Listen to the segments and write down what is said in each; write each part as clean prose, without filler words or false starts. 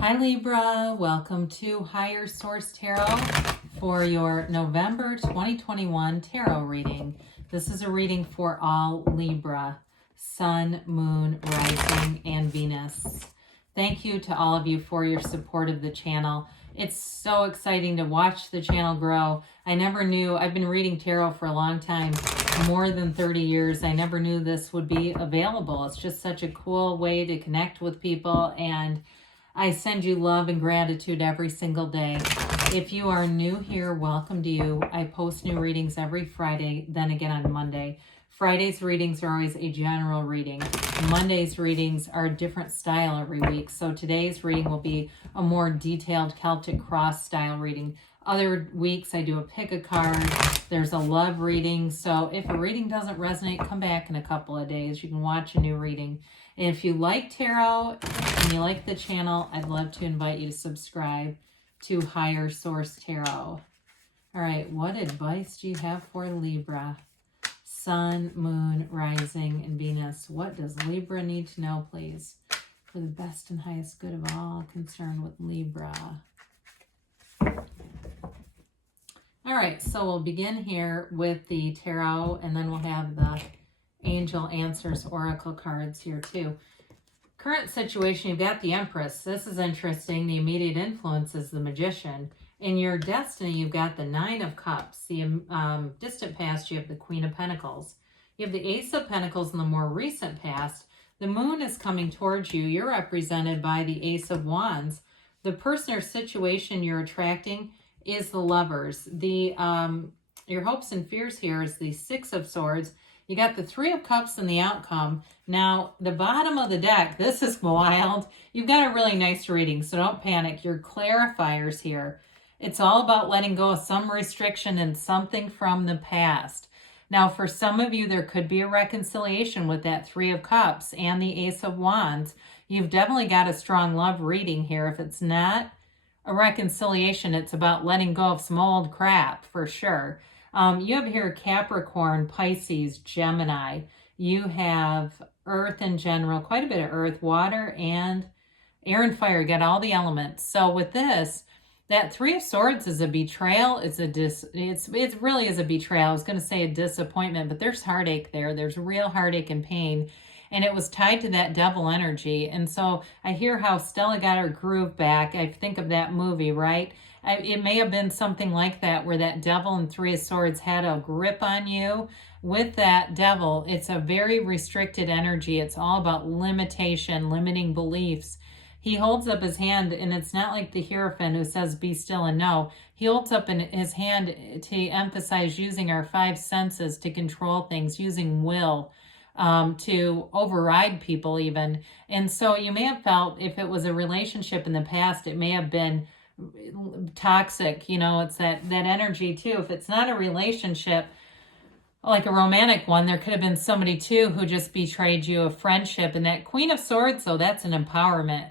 Hi Libra, welcome to Higher Source Tarot for your November 2021 tarot reading. This is a reading for all Libra, Sun, Moon, Rising, and Venus. Thank you to all of you for your support of the channel. It's so exciting to watch the channel grow. I never knew, I've been reading tarot for a long time, more than 30 years. I never knew this would be available. It's just such a cool way to connect with people, and I send you love and gratitude every single day. If you are new here, welcome to you. I post new readings every Friday, then again on Monday. Friday's readings are always a general reading. Monday's readings are a different style every week. So today's reading will be a more detailed Celtic cross style reading. Other weeks I do a pick a card. There's a love reading. So if a reading doesn't resonate, come back in a couple of days. You can watch a new reading. And if you like tarot and you like the channel, I'd love to invite you to subscribe to Higher Source Tarot. All right, what advice do you have for Libra? Sun, Moon, Rising, and Venus. What does Libra need to know, please, for the best and highest good of all concerned with Libra? All right, so we'll begin here with the tarot, and then we'll have the Angel Answers Oracle cards here too. Current situation, you've got the Empress. This is interesting. The immediate influence is the Magician. In your destiny, you've got the Nine of Cups. The distant past, you have the Queen of Pentacles. You have the Ace of Pentacles in the more recent past. The Moon is coming towards you. You're represented by the Ace of Wands. The person or situation you're attracting is the Lovers. Your hopes and fears here is the Six of Swords. You got the Three of Cups and the outcome. Now, the bottom of the deck, this is wild. You've got a really nice reading, so don't panic. Your clarifiers here. It's all about letting go of some restriction and something from the past. Now, for some of you, there could be a reconciliation with that Three of Cups and the Ace of Wands. You've definitely got a strong love reading here. If it's not a reconciliation, it's about letting go of some old crap, for sure. You have here Capricorn, Pisces, Gemini. You have Earth in general, quite a bit of Earth, water, and air and fire. You got all the elements. So with this, that Three of Swords is a betrayal. It really is a betrayal. I was going to say a disappointment, but there's heartache there. There's real heartache and pain. And it was tied to that devil energy. And so I hear how Stella got her groove back. I think of that movie, right? It may have been something like that, where that devil and Three of Swords had a grip on you. With that devil, it's a very restricted energy. It's all about limitation, limiting beliefs. He holds up his hand, and it's not like the Hierophant who says, be still and know. He holds up his hand to emphasize using our five senses to control things, using will, to override people even. And so you may have felt, if it was a relationship in the past, it may have been toxic. You know, it's that energy too. If it's not a relationship, like a romantic one, there could have been somebody too who just betrayed you, a friendship. And that Queen of Swords, though, that's an empowerment.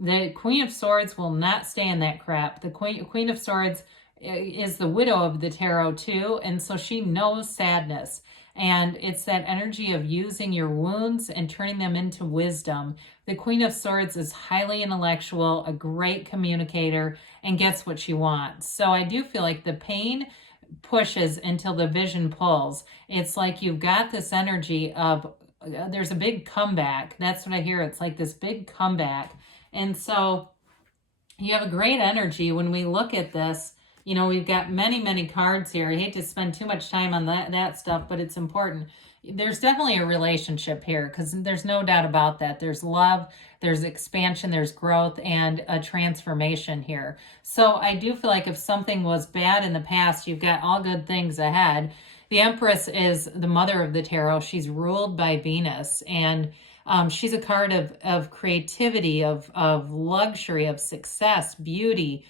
The Queen of Swords will not stay in that crap. The Queen of Swords is the widow of the tarot too, and so she knows sadness. And it's that energy of using your wounds and turning them into wisdom. The Queen of Swords is highly intellectual, a great communicator, and gets what she wants. So I do feel like the pain pushes until the vision pulls. It's like you've got this energy of, there's a big comeback. That's what I hear. It's like this big comeback. And so you have a great energy when we look at this. You know, we've got many, many cards here. I hate to spend too much time on that stuff, but it's important. There's definitely a relationship here, because there's no doubt about that. There's love, there's expansion, there's growth, and a transformation here. So I do feel like if something was bad in the past, you've got all good things ahead. The Empress is the mother of the tarot. She's ruled by Venus, and she's a card of creativity, of luxury, of success, beauty.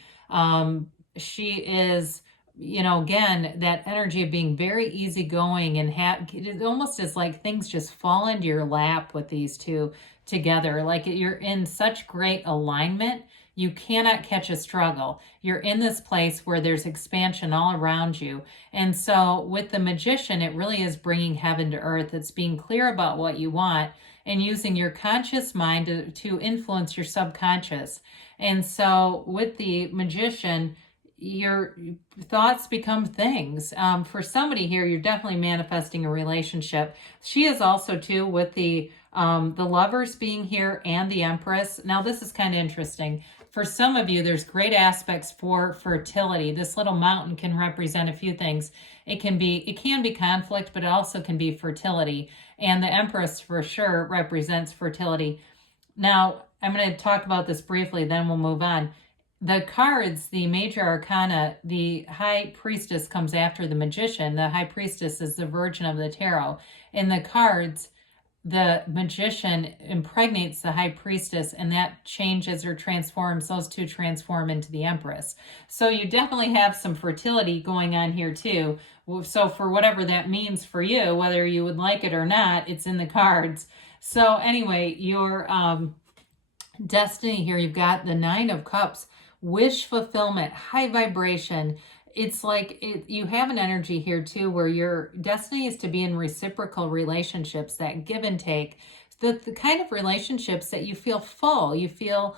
She is, you know, again, that energy of being very easygoing, and it almost is like things just fall into your lap with these two together. Like you're in such great alignment, you cannot catch a struggle. You're in this place where there's expansion all around you. And so with the Magician, it really is bringing heaven to earth. It's being clear about what you want. and using your conscious mind to influence your subconscious. And so with the Magician, your thoughts become things. For somebody here, you're definitely manifesting a relationship. She is also too with the Lovers being here and the Empress. Now this is kind of interesting. For some of you, there's great aspects for fertility. This little mountain can represent a few things. It can be conflict, but it also can be fertility. And the Empress for sure represents fertility. Now, I'm going to talk about this briefly, then we'll move on. The cards, the major arcana, the High Priestess comes after the Magician. The High Priestess is the Virgin of the Tarot. In the cards, the Magician impregnates the High Priestess, and that changes or transforms. Those two transform into the Empress. So you definitely have some fertility going on here too. So for whatever that means for you, whether you would like it or not, it's in the cards. So anyway, your destiny here, you've got the Nine of Cups, wish fulfillment, high vibration. It's like you have an energy here too where your destiny is to be in reciprocal relationships, that give and take, the kind of relationships that you feel full, you feel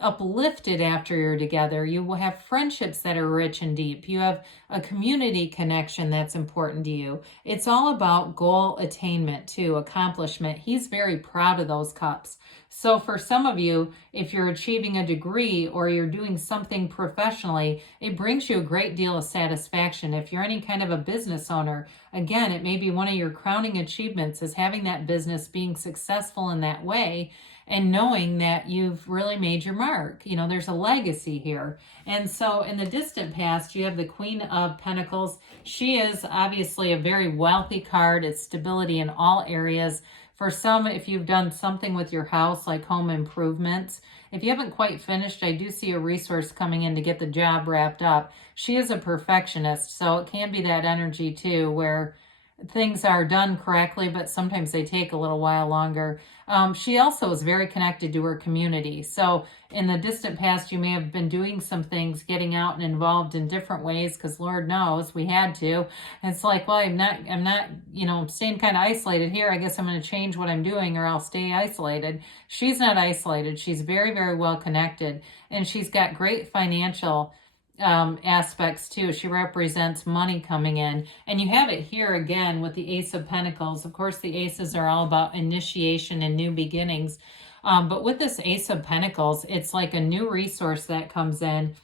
uplifted after you're together. You will have friendships that are rich and deep. You have a community connection that's important to you. It's all about goal attainment too, accomplishment. He's very proud of those cups. So for some of you, if you're achieving a degree or you're doing something professionally, it brings you a great deal of satisfaction. If you're any kind of a business owner, again, it may be one of your crowning achievements is having that business, being successful in that way, and knowing that you've really made your mark. You know, there's a legacy here. And so in the distant past, you have the Queen of Pentacles. She is obviously a very wealthy card. It's stability in all areas. For some, if you've done something with your house, like home improvements, if you haven't quite finished, I do see a resource coming in to get the job wrapped up. She is a perfectionist, so it can be that energy too, where things are done correctly, but sometimes they take a little while longer. She also is very connected to her community. So in the distant past, you may have been doing some things, getting out and involved in different ways, because Lord knows we had to. And it's like, well, I'm not, I'm staying kind of isolated here. I guess I'm going to change what I'm doing or I'll stay isolated. She's not isolated. She's very, very well connected, and she's got great financial aspects too. She represents money coming in, and you have it here again with the Ace of Pentacles. Of course, the aces are all about initiation and new beginnings, but with this Ace of Pentacles, it's like a new resource that comes in,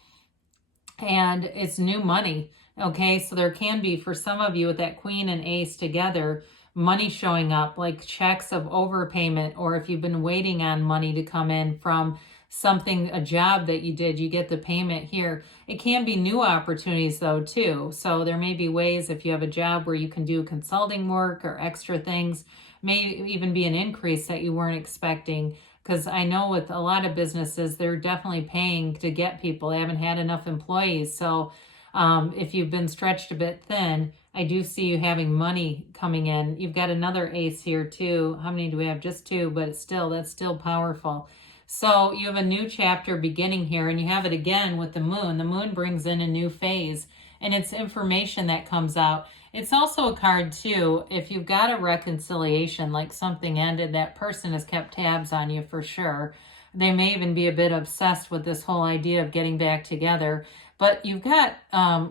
and it's new money. Okay, so there can be, for some of you with that Queen and Ace together, money showing up, like checks of overpayment, or if you've been waiting on money to come in from something, a job that you did, you get the payment here. It can be new opportunities though too. So there may be ways, if you have a job where you can do consulting work or extra things, may even be an increase that you weren't expecting. Because I know with a lot of businesses, they're definitely paying to get people. They haven't had enough employees. So if you've been stretched a bit thin, I do see you having money coming in. You've got another ace here too. How many do we have? Just two, but that's still powerful. So you have a new chapter beginning here, and you have it again with the moon. The moon brings in a new phase, and it's information that comes out. It's also a card too, if you've got a reconciliation, like something ended, that person has kept tabs on you for sure. They may even be a bit obsessed with this whole idea of getting back together. But you've got,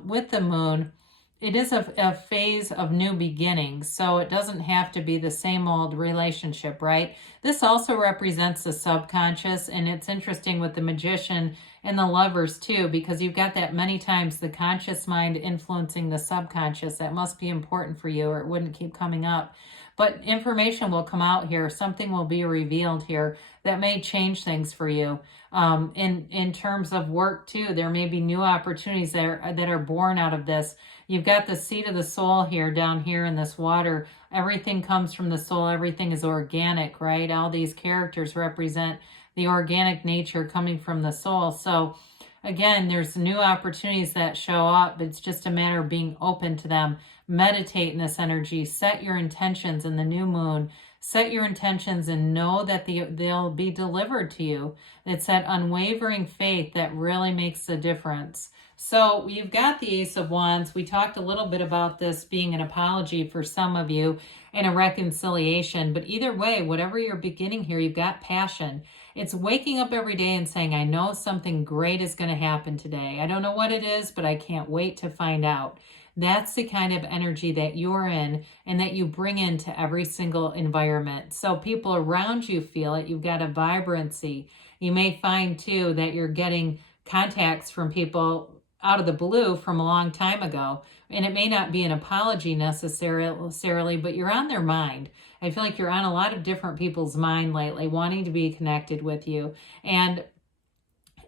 with the moon, it is a phase of new beginnings, so it doesn't have to be the same old relationship, right? This also represents the subconscious, and it's interesting with the Magician and the Lovers too, because you've got that many times the conscious mind influencing the subconscious. That must be important for you, or it wouldn't keep coming up. But information will come out here. Something will be revealed here that may change things for you. In terms of work too, there may be new opportunities that are born out of this. You've got the seat of the soul here, down here in this water. Everything comes from the soul. Everything is organic, right? All these characters represent the organic nature coming from the soul. So again, there's new opportunities that show up. It's just a matter of being open to them. Meditate in this energy. Set your intentions in the new moon. Set your intentions and know that they'll be delivered to you. It's that unwavering faith that really makes the difference. So you've got the Ace of Wands. We talked a little bit about this being an apology for some of you and a reconciliation. But either way, whatever you're beginning here, you've got passion. It's waking up every day and saying, I know something great is going to happen today. I don't know what it is, but I can't wait to find out. That's the kind of energy that you're in and that you bring into every single environment. So people around you feel it. You've got a vibrancy. You may find too that you're getting contacts from people out of the blue from a long time ago. And it may not be an apology necessarily, but you're on their mind. I feel like you're on a lot of different people's mind lately, wanting to be connected with you. And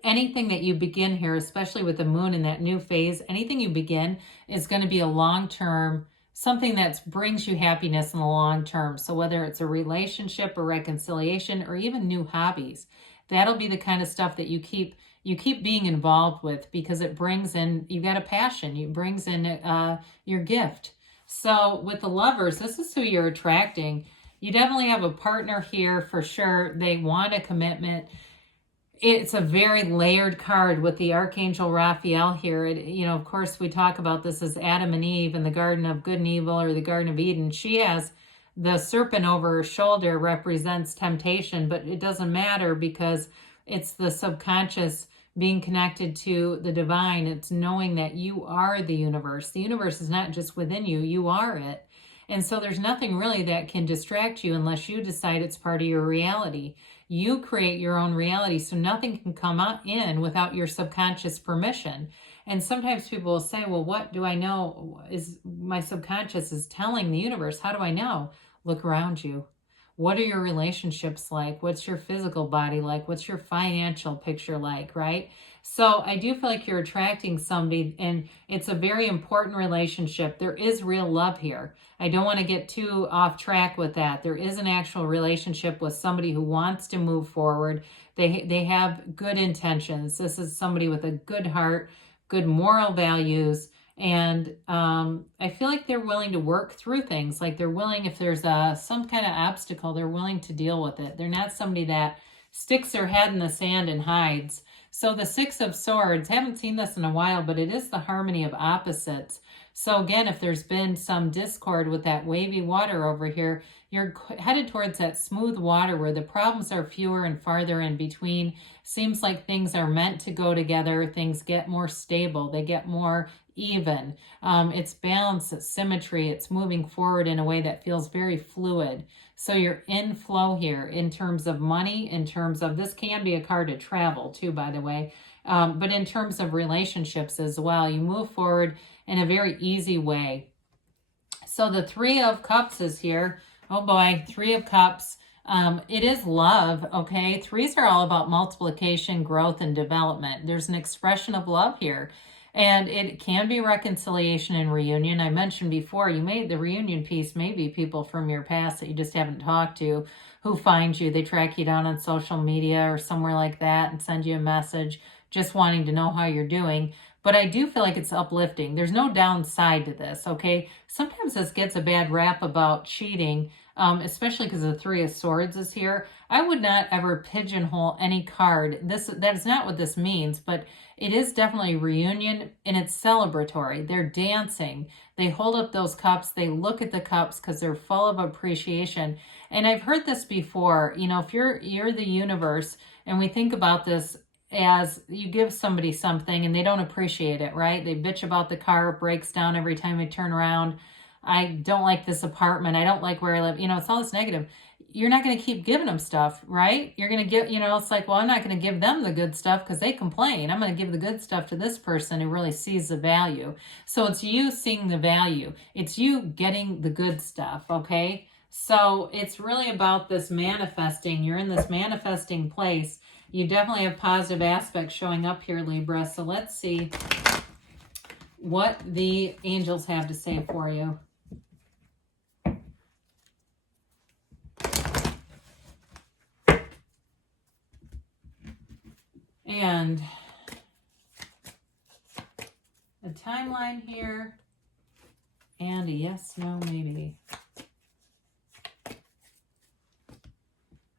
anything that you begin here, especially with the moon in that new phase, anything you begin is going to be a long-term, something that brings you happiness in the long term. So whether it's a relationship or reconciliation or even new hobbies, that'll be the kind of stuff that you keep being involved with, because it brings in, you've got a passion, it brings in your gift. So with the Lovers, this is who you're attracting. You definitely have a partner here for sure. They want a commitment. It's a very layered card with the Archangel Raphael here. Of course, we talk about this as Adam and Eve in the Garden of Good and Evil, or the Garden of Eden. She has the serpent over her shoulder, represents temptation, but it doesn't matter because it's the subconscious being connected to the divine. It's knowing that you are the universe. The universe is not just within you, you are it. And so there's nothing really that can distract you unless you decide it's part of your reality. You create your own reality, so nothing can come in without your subconscious permission. And sometimes people will say, well, what do I know? Is my subconscious is telling the universe. How do I know? Look around you. What are your relationships like? What's your physical body like? What's your financial picture like, right? So I do feel like you're attracting somebody, and it's a very important relationship. There is real love here. I don't want to get too off track with that. There is an actual relationship with somebody who wants to move forward. They have good intentions. This is somebody with a good heart, good moral values, and I feel like they're willing to work through things. Like they're willing, if there's some kind of obstacle, they're willing to deal with it. They're not somebody that sticks their head in the sand and hides. So the Six of Swords, haven't seen this in a while, but it is the harmony of opposites. So again, if there's been some discord with that wavy water over here, you're headed towards that smooth water where the problems are fewer and farther in between. Seems like things are meant to go together. Things get more stable. They get more even. It's balance, it's symmetry. It's moving forward in a way that feels very fluid. So you're in flow here in terms of money, in terms of, this can be a card to travel too, by the way. But in terms of relationships as well, you move forward in a very easy way. So the Three of Cups is here. Oh boy, Three of Cups. It is love, okay? Threes are all about multiplication, growth, and development. There's an expression of love here. And it can be reconciliation and reunion. I mentioned before, the reunion piece may be people from your past that you just haven't talked to who find you. They track you down on social media or somewhere like that and send you a message just wanting to know how you're doing. But I do feel like it's uplifting. There's no downside to this, okay? Sometimes this gets a bad rap about cheating, especially because the Three of Swords is here. I would not ever pigeonhole any card. That is not what this means, but it is definitely reunion, and it's celebratory. They're dancing. They hold up those cups. They look at the cups because they're full of appreciation. And I've heard this before. If you're the universe, and we think about this as you give somebody something and they don't appreciate it, right? They bitch about the car, it breaks down every time they turn around. I don't like this apartment. I don't like where I live. It's all this negative. You're not going to keep giving them stuff, right? You're going to give, it's like, well, I'm not going to give them the good stuff because they complain. I'm going to give the good stuff to this person who really sees the value. So it's you seeing the value. It's you getting the good stuff, okay? So it's really about this manifesting. You're in this manifesting place. You definitely have positive aspects showing up here, Libra. So let's see what the angels have to say for you. And a timeline here, and a yes, no, maybe.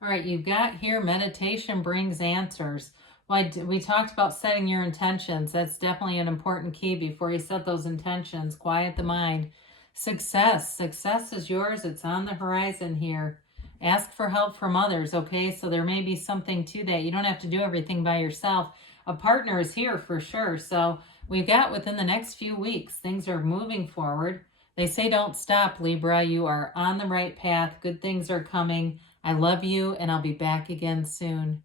All right, you've got here, meditation brings answers. Well, we talked about setting your intentions. That's definitely an important key before you set those intentions. Quiet the mind. Success. Success is yours. It's on the horizon here. Ask for help from others, okay? So there may be something to that. You don't have to do everything by yourself. A partner is here for sure. So we've got within the next few weeks, things are moving forward. They say don't stop, Libra. You are on the right path. Good things are coming. I love you, and I'll be back again soon.